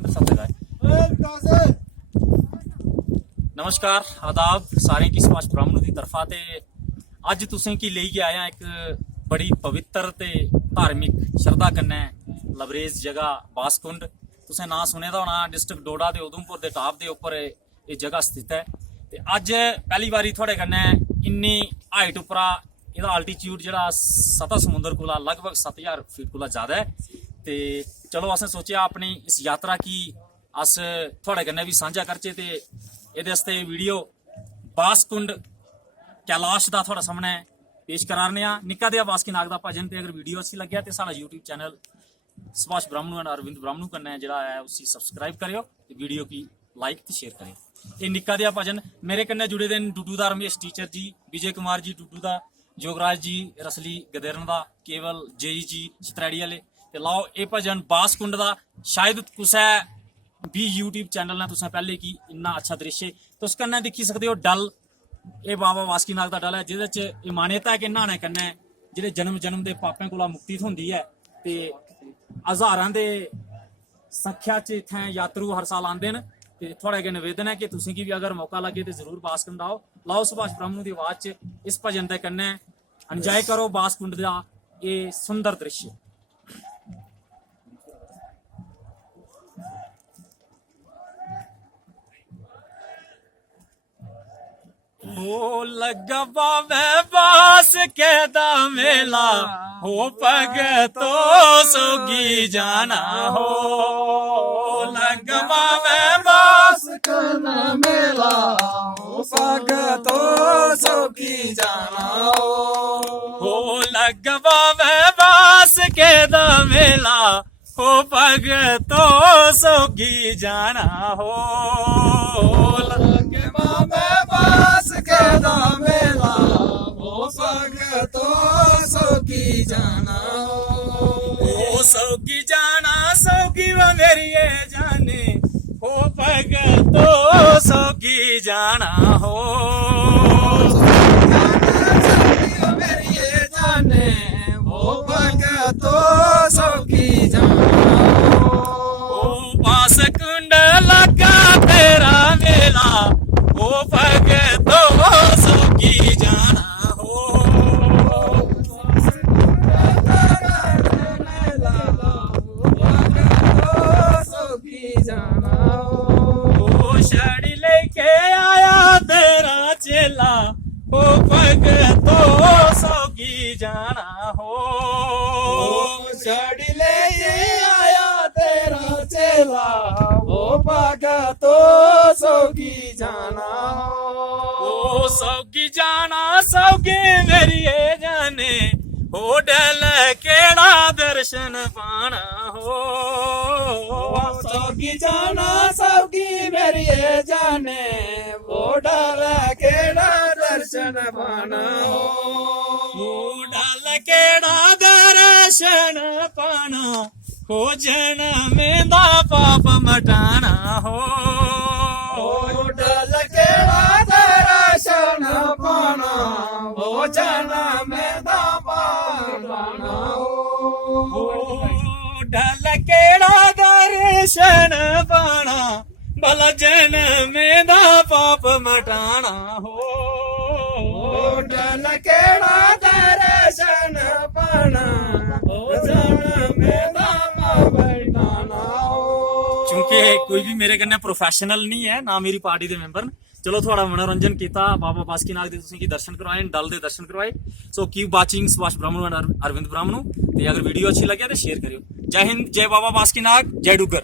मेरे साथ लगाए। नमस्कार आदाब सारे की सुभाष ब्राह्मणों की तरफा ते अज तुसें की लेइयै आया एक बड़ी पवित्र ते धार्मिक श्रद्धा कन्नै लबरेज जगह बासकुंड। तुसें नां सुने दा होना, डिस्ट्रिक्ट डोडा ते उधमपुर दे टॉप दे उप्पर ये जगह स्थित है। ते अज पहली बारी थुआढ़े कन्नै इन्नी हाइट उप्परा एह्दा आल्टीट्यूड जेह्ड़ा सतह समुंदर कोला लगभग 7000 फीट कोला ज़्यादा है। ते चलो असें सोचेआ अपनी इस यात्रा की अस थुआढ़े कन्नै भी सांझा करचै ते एह्दे आस्तै वीडियो बासकुंड कैलाश दा थुआढ़े सामने पेश कराने आं। निक्का देहा बासकी नाग दा भजन। ते अगर वीडियो अच्छी लग्गेआ ते साढ़ा YouTube channel Subhash Brahmanu and Arvind Brahmanu कन्नै जेह्ड़ा है उसी सब्सक्राइब करेओ ते वीडियो की लाइक ते शेयर करेओ। ये निक्का देहा भजन मेरे कन्नै जुड़े दे न डुडू दा रमेश टीचर जी, विजय कुमार जी डुडू दा, जोगराज जी रसली गदेरन दा, केवल जेई जी छतरैड़ी आह्ले। ते लाओ ये भजन बासकुंड दा। शायद कुसै भी यूट्यूब चैनल ने तुसें पैह्ले की इन्ना अच्छा दृश्य तुस कन्नै दिक्खी सकदे हो। डल ये बाबा बासकी नाग दा डल है जेह्दे च एह् मान्यता है कि न्हाने कन्नै जेह्ड़े जन्म जन्म दे पापें कोला मुक्ति थ्होंदी है। ते हज़ारां दे संख्या च इत्थें यात्रु हर साल आंदे न। ते थुआढ़े अग्गें निवेदन है कि तुसें गी भी अगर मौका लगे तो जरूर बासकुंड आओ। लाओ सुभाष ब्राह्मणु दी आवाज़ च इस भजन दे कन्नै एंजॉय करो बासकुंड दा ये सुंदर दृश्य। हो लगा बाबे बास के दा मेला हो भगतो सोगी जाना हो। लगा बाबे बास के दा मेला हो भगतो सोगी जाना हो। लगा बाबे बास के दा मेला हो भगतो सोगी जाना हो। लगे बाबे बास के दा मेला हो भगतो सोगी जाना हो सोगी जाना सोगी व मेरी ये जाने हो भगतो सोगी जाना हो। मेरी ये जाने हो भगतो सोगी जाना हो। बासकुंड लगा तेरा मेला हो भगतो सोगी जाना हो। सोगी जाना हो छड़ी लेके आया तेरा चेला हो भगतो सोगी जाना हो। छड़ी ले आया तेरा चेला वो भगतो सोगी जाना हो सोगी जाना सोगी मेरी ये जाने हो डल केड़ा दर्शन पाना हो। सोगी जाना सोगी मेरी ये जाने वो डल केड़ा दर्शन पाना हो डल केड़ा दर्शन पाना हो जनम दा पाप मटाना हो। डल केड़ा दर्शन पाना वो जनम दा पाना हो डल केड़ा दर्शन पाना भला जनम दा पाप मटाना हो। डल केड़ा दर्शन पाना वो जनम दा पाप मटाना क्योंकि कोई भी मेरे कन्नै प्रोफेशनल नहीं है ना मेरी पार्टी दे मेंबर न। चलो थोड़ा मनोरंजन किया बाबा बासकी नाग दे तुसें की दर्शन करवाए, डल दे दर्शन करवाए। So keep watching Subhash Brahmanu and Arvind Brahmanu. ते अगर वीडियो अच्छी लगे तो शेयर करियो। जय हिंद, जय बाबा बासकी नाग, जय डुग्गर।